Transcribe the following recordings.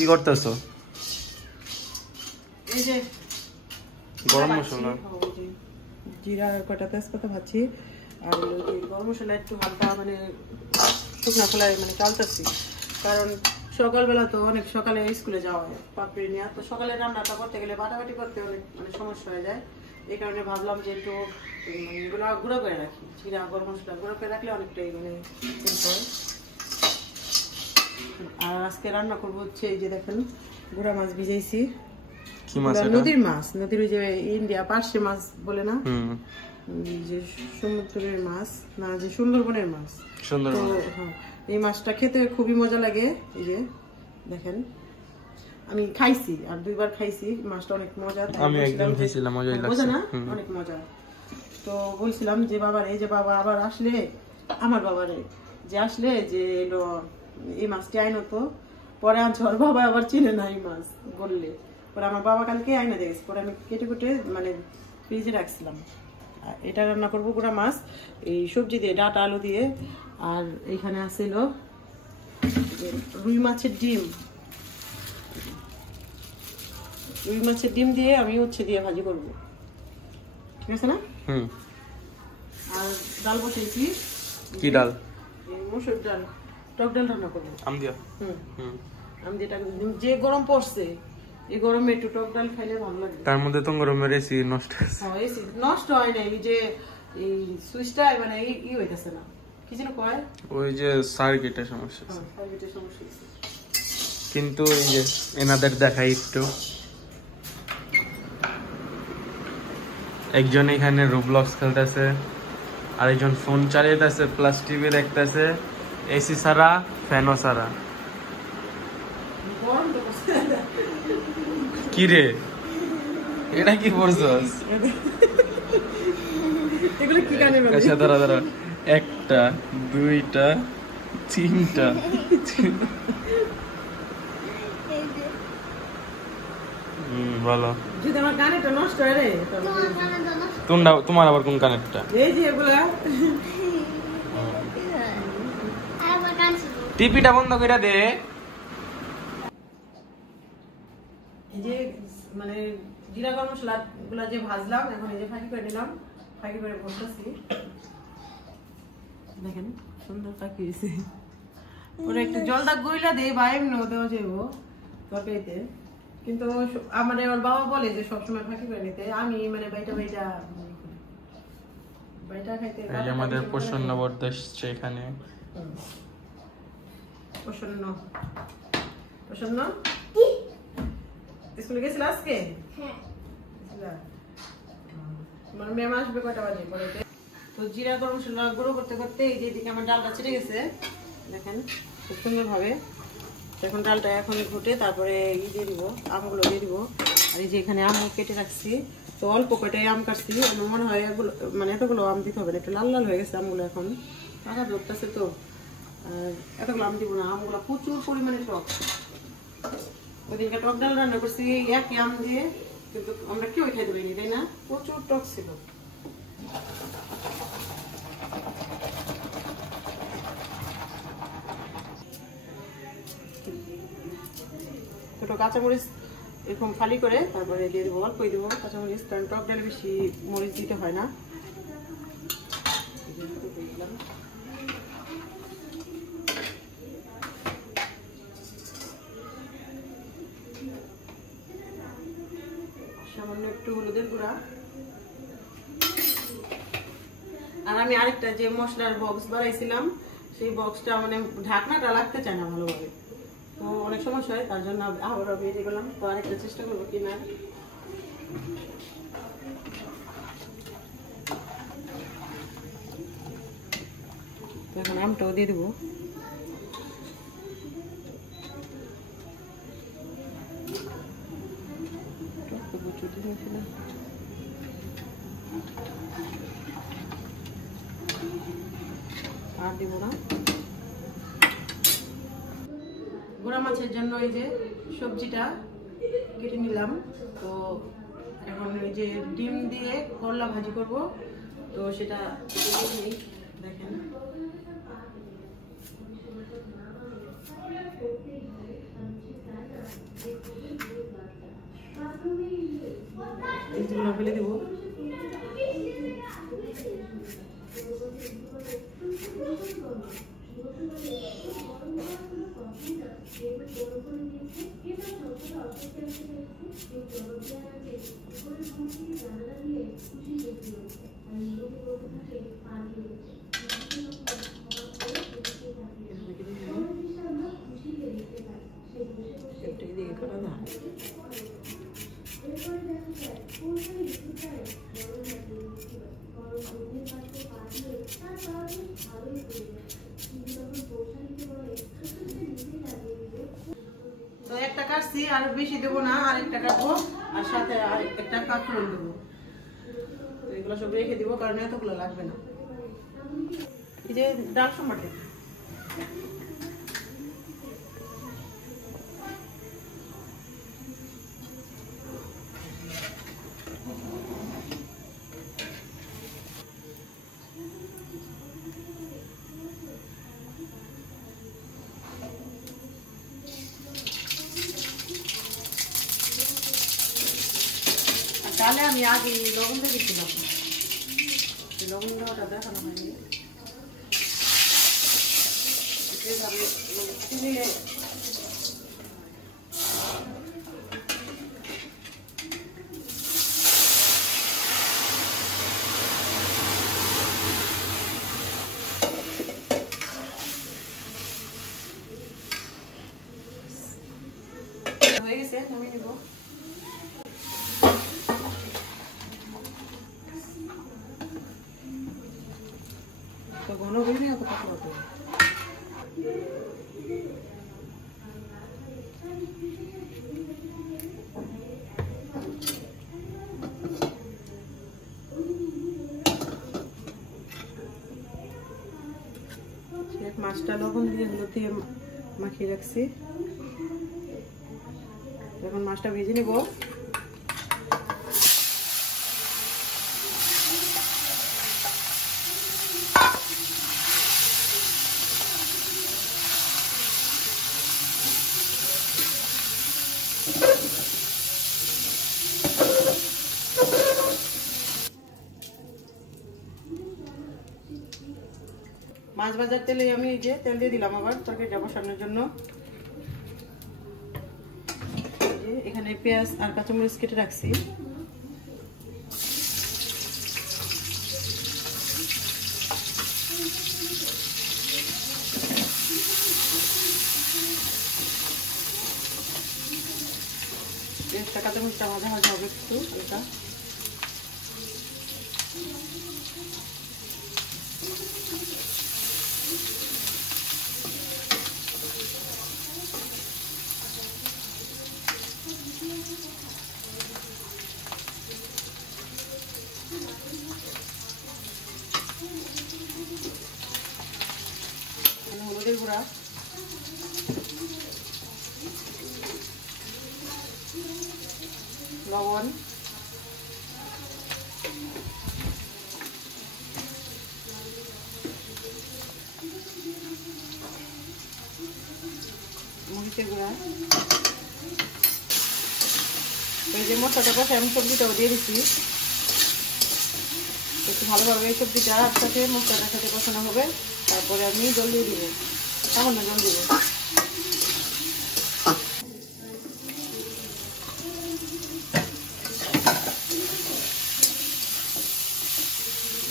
কি করতেছো? এই যে গরম মশলা, জিরা আর কটা তেজপাতা ভাজি, আর গরম মশলা একটু হালকা মানে শুকনা খোলায় মানে চালতেছি, কারণ সকালবেলা তো অনেক সকালে স্কুলে যাওয়া হয় পাপড়ি নিয়ে, তো সকালে রান্নাটা করতে গেলে বাটাবাটি করতে অনেক মানে সমস্যা হয়ে যায়। এই কারণে ভাবলাম যে একটু মানে এগুলো গুঁড়ো করে রাখি, জিরা গরম মশলা গুঁড়ো করে রাখলে অনেকটাই মানে সিম্পল। আর আজকে রান্না করবো হচ্ছে এই যে দেখেন গুঁড়া মাছ ভিজাইছি, নদীর মাছ, নদীর ওই যে ইন্ডিয়া পার্শে মাছ বলে না, যে সমুদ্রের মাছ না, যে সুন্দরবনের মাছ। তো হ্যাঁ, এই মাছটা খেতে খুবই মজা লাগে। এই যে দেখেন আমি খাইছি আর 2 বার খাইছি, মাছটা অনেক মজা। আমি একদম খাইছিলাম, মজাই লাগছে, মজা না, অনেক মজা। তো বলছিলাম যে বাবার, এই যে বাবা আবার আসলে, আমার বাবারে যে আসলে যে এলো এই মাছটি আইনো, তো পরে আনছে ওর বাবা আবার চিনে না এই মাছ বললে, পরে আমার বাবা কালকে আইনা দিয়েছে, পরে আমি কেটে কেটে মানে ফ্রিজে রাখছিলাম। এটা রান্না করবো গুঁড়া মাছ এই সবজি দিয়ে, ডাটা আলু দিয়ে। আর এইখানে আছিল রুই মাছের ডিম, রুই মাছের ডিম দিয়ে আমি উচ্ছে দিয়ে ভাজি করব, ঠিক আছে না? আর ডাল বসাইছি। কি ডাল? মসুর ডাল, টক ডাল রান্না করবো আম দিয়া। আম দিয়ে, যে গরম পড়ছে এই গরমে একটু টক ডাল খাইলে ভালো লাগে। তার মধ্যে তো গরমের এসি নষ্ট হয়েছে। হ্যাঁ, এসি নষ্ট হয় না, এই যে এই সুইচটা মানে ই হইতাছে না, কি যেন কয়, ওই যে সার্কিটের সমস্যা। সার্কিটের সমস্যা হইছে। কিন্তু এই যে এনাদের দেখাই একটু, একজন এখানে রোবলক্স খেলতেছে, আরেকজন ফোন চালাইতেছে প্লাস টিভি দেখতেছে, এসি ছাড়া ফ্যানও ছাড়া। কি রে এটা কি পড়ছস? এগুলো কি গানে বলে? আচ্ছা দাঁড়া দাঁড়া, 1টা 2টা 3টা বলো। যদি আমার গানেটা নষ্ট হয় রে, তোমার আবার কোন কানেরটা? এই যে এগুলা টিপিটা বন্ধ করে দে। এই যে মানে জিরা গরম মশলা গুলা যে ভাজলাম, এখন এই যে ফাঁকি করে নিলাম, ফাঁকি করে বসতেছি। দেখেন সুন্দর ফাঁকি হয়েছে। ওরা একটু জল দাগ গইলা দেয় বা এমনি দেওয়া যাবো তরকারিতে, কিন্তু মানে ওর বাবা বলে যে সবসময় ফাঁকি করে নিতে, আমি মানে বাইটা বাইটা বাইটা খাইতে। আমাদের প্রসন্ন বর্ধ এসছে এখানে। প্রসন্ন, প্রসন্ন স্কুলে গেছিল আজকে? হ্যাঁ। মানে ম্যাম আসবে কয়টা বাজে পরে? তো জিরা গরম মশলা গুঁড়ো করতে করতে এই যে এদিকে আমার ডালটা ছিঁড়ে গেছে, দেখেন খুব সুন্দর ভাবে। এখন ডালটা এখন ঘুটে তারপরে দিয়ে দিব, আমগুলো দিয়ে দিব। আর এই যে এখানে আম কেটে রাখছি, তো অল্প কয়টাই আম কাটছি, আমার মনে হয় এগুলো মানে এতগুলো আম দিতে হবে না, একটু লাল লাল হয়ে গেছে আমগুলো, এখন টাকা ধরতেছে তো। আর এতগুলো আম দিব না, আমগুলো প্রচুর পরিমাণে টক। ওইদিনকে টক ডাল রান্না করছি একই আম দিয়ে, কিন্তু আমরা কেউ খাইতে পারিনি, তাই না? প্রচুর টক ছিল। ছোট কাঁচামরিচ এরকম ফালি করে তারপরে দিয়ে দেবো, অল্পই দেবো কাঁচামরিচ, কারণ টক ডালে বেশি মরিচ দিতে হয় না। সামান্য একটু হলুদের গুঁড়া। আর আমি আরেকটা যে মশলার বক্স বানাইছিলাম, সেই বক্সটা মানে ঢাকনাটা লাগতে চায় না ভালোভাবে, তো অনেক সমস্যা হয়, তার জন্য আবার বেরিয়ে গেলাম। তো আরেকটা চেষ্টা করবো কিনা। তো এখন আমটাও দিয়ে দেবো। আর দিব না। গুঁড়া মাছের জন্য এই যে সবজিটা কেটে নিলাম, তো এখন এই যে ডিম দিয়ে করলা ভাজি করব, তো সেটা দেখেন। এইগুলো ফেলে দিব। তো একটা কাটছি, আর বেশি দেবো না, আরেকটা কাটবো, আর সাথে আরেকটা কাঁকরোল দেবো। তো এগুলো সব রেখে দিব, কারণ এতগুলো লাগবে না। এই যে ডাল সম্বারটা ডালে আমি আগে লবণ দেখেছিলাম, লবণ দেওয়াটা দেখানো হয়নি। হয়ে গেছে, নামিয়ে নিব। তো ঘন করে এত পাতলা হবে। মাছটা লবণ দিয়ে হলুদ দিয়ে মাখিয়ে রাখছি। এখন মাছটা ভেজে নিব। মাছ ভাজার তেলে আমি এই যে তেল দিয়ে দিলাম আবার তরকারিটা বসানোর জন্য। এখানে পেঁয়াজ আর কাঁচামরিচ কেটে রাখছি। পেঁয়াজটা কাঁচামরিচটা ভাজা ভাজা হবে একটু হালকা। হলুদের গুঁড়া, লবণ, মরিচের গুঁড়া। এই যে মশলাটা কষে আমি সবজিটাও দিয়ে দিচ্ছি। একটু ভালোভাবে এই সবজিটা একসাথে মশলাটার সাথে কষানো হবে। তারপরে আমি জল দিয়ে দিব, সামান্য জল দিব।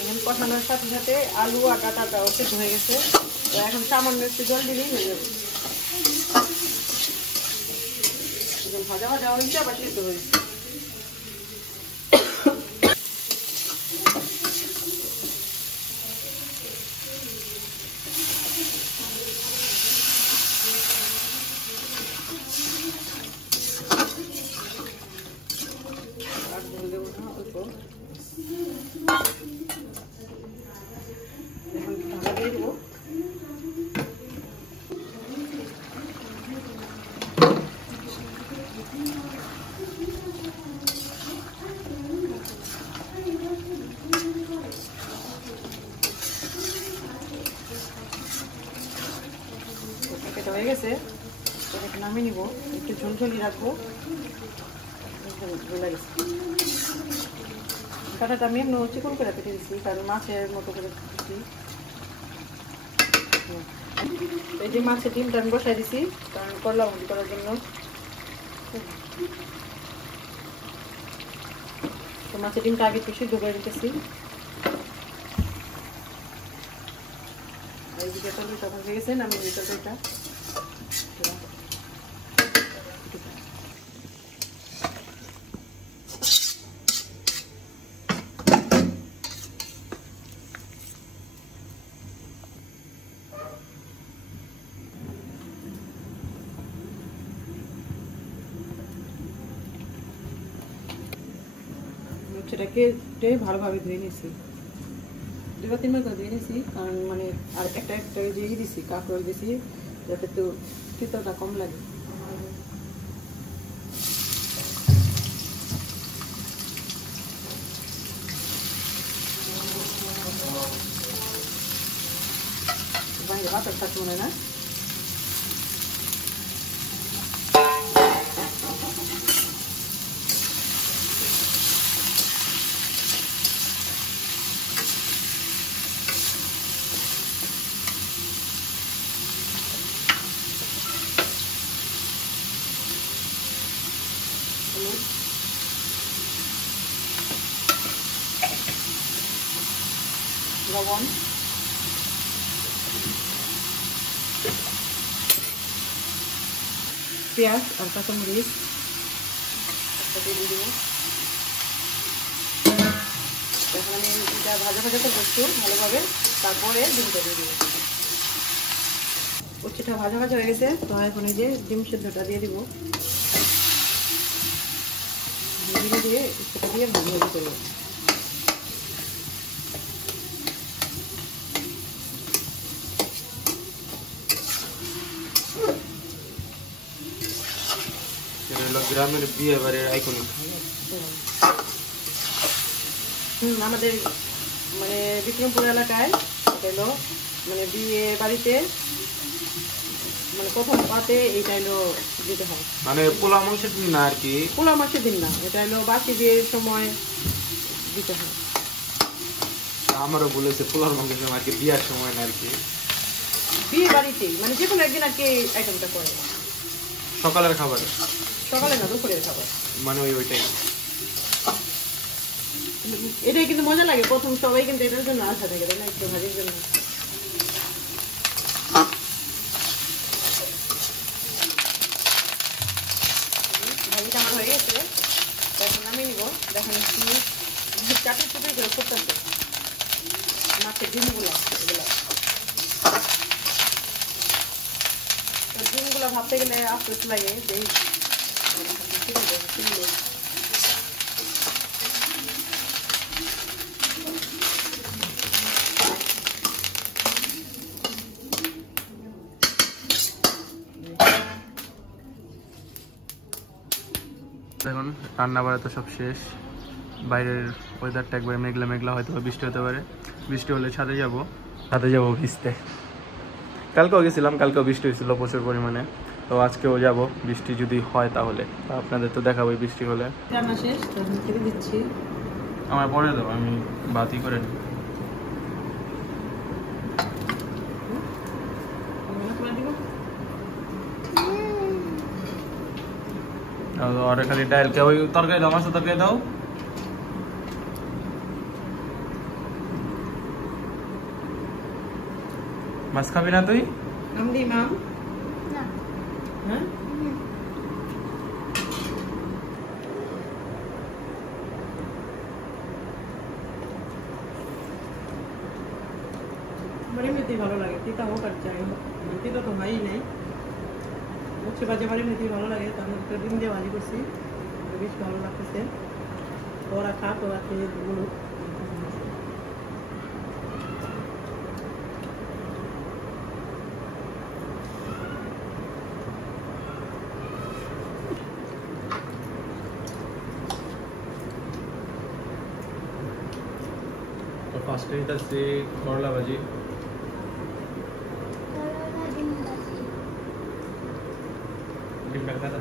এখন কষানোর সাথে সাথে আলু আর ডাঁটাটাও সিদ্ধ হয়ে গেছে। তো এখন সামান্য একটু জল দিলেই হয়ে যাবে। ভাজা ভাজা হয়েছে, আবার সিদ্ধ হয়েছে। হয়ে গেছে, এটাকে নামিয়ে নিব, একটু ঝোলঝোলি রাখবো। কাঁটাটা আমি এমনি চিকন করে কেটে দিচ্ছি, কারণ মাছের মতো করে দিচ্ছি। এই যে মাছের ডিমটা আমি বসাই দিছি, কারণ করলা ভাজি করার জন্য। তো মাছের ডিমটা আগে একটু সিদ্ধ করে দিতেছি। এইদিকে তরকারিটা হয়ে গেছে, আমি এই তরকারিটা সেটাকে ভালোভাবে ধুয়ে নিয়েছি, 2-3 বার করে ধুয়ে নিয়েছি, কারণ মানে আর একটা যে দিয়েছি কাঁকড় দিয়েছি, যাতে একটু তিতটা কম লাগে। বাইরে বাতাস থাকতে মনে না। লবণ, পেঁয়াজ আর কাঁচামরিচ দিয়ে দেবো। এখন আমি এটা ভাজা করবো একটু ভালোভাবে, তারপরে ডিমটা দিয়ে দেবো। উচ্ছেটা ভাজা হয়ে গেছে, তো এখন এই যে ডিম সেদ্ধটা দিয়ে দিব, দিয়ে উচ্ছেটা দিয়ে ভাজি করবো। গ্রামের বিয়ে বাড়ির আইকনিক। আমাদের মানে বিক্রমপুর এলাকায় হলো মানে বিয়ে বাড়িতে মানে প্রথম পাতে এইটা হলো দিতে হয়, মানে পোলা মাংসের দিন না আর কি, পোলা মাংসের দিন না, এটা হলো বাকি বিয়ের সময় দিতে হয়। আমারও বলেছে পোলার মাংসের সময় আর কি, বিয়ার সময় না আর কি, বিয়ে বাড়িতেই মানে যে কোনো একদিন আর কি আইটেমটা করে। সকালের খাবারে, সকালে না দুপুরের খাবার, মানে ওইটাই। এটাই কিন্তু মজা লাগে, প্রথম সবাই কিন্তু এটার জন্য আশা থাকে, তাই না, একটু ভাজির জন্য। ভাজিটা আমার হয়ে গেছে, এখন নামিয়ে নিব। দেখেন চাপি চুপি করে করতেছে মাছের ডিমগুলো, ডিমগুলো ভাবতে গেলে আফসোস লাগে যে এখন রান্না বাড়া তো সব শেষ, বাইরের ওয়েদারটা একবার মেঘলা মেঘলা, হয়তো বৃষ্টি হতে পারে। বৃষ্টি হলে ছাদে যাবো ভিজতে। কালকেও গেছিলাম, কালকেও বৃষ্টি হয়েছিল প্রচুর পরিমাণে, তো আজকেও যাব বৃষ্টি যদি হয় তাহলে, আপনাদের তো দেখাবো বৃষ্টি হলে। রান্না শেষ, তখন থেকে দিচ্ছি। আমার পরে দেবো, আমি বাতি করে নিই। और खाली डाल के वही तरकारी दाও, মাছ তরকারি দাও। মাছ খাবি না তুই? আম দি মাম না, হ্যাঁ बड़ी मेथी ভালো লাগে, তিতা হোক আর যাই হোক, তিতা তো হয়ই নাই। উচ্ছে ভাজা বাড়ি মেথি ভালো লাগে, তো আমি একটা ডিম দিয়ে ভাজি করছি, বেশ ভালো লাগতেছে। ওরা খা, তোরা খেয়ে বলুক। তো ফার্স্টে দিতেছি করলা ভাজি, বেকার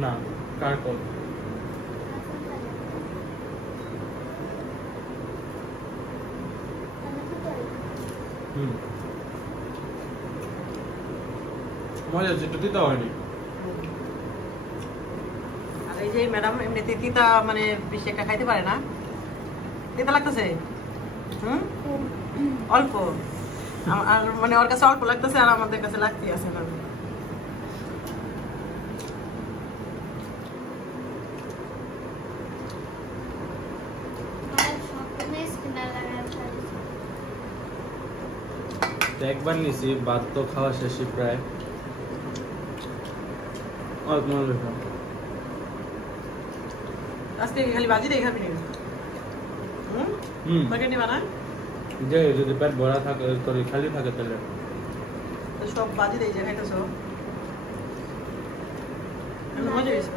না কার কল মজা যেটা দিতে হয়নি আর এই যে ম্যাডাম এমনিতে তিতা মানে বেশি একটা খাইতে পারে না তিতা লাগতেছে অল্প আর মানে ওর কাছে অল্প লাগতেছে আর আমাদের কাছে লাগতে আছে না একবার নিছি ভাত তো খাওয়া শেষই প্রায় অল্প আজকে খালি বাজি দিয়ে খাবি নাকি তোকে নিবা না যে যদি পেট ভরা থাকে তোর খালি থাকে তাহলে তো সব বাজি দিয়ে যে খাইতেছ মজা হয়েছে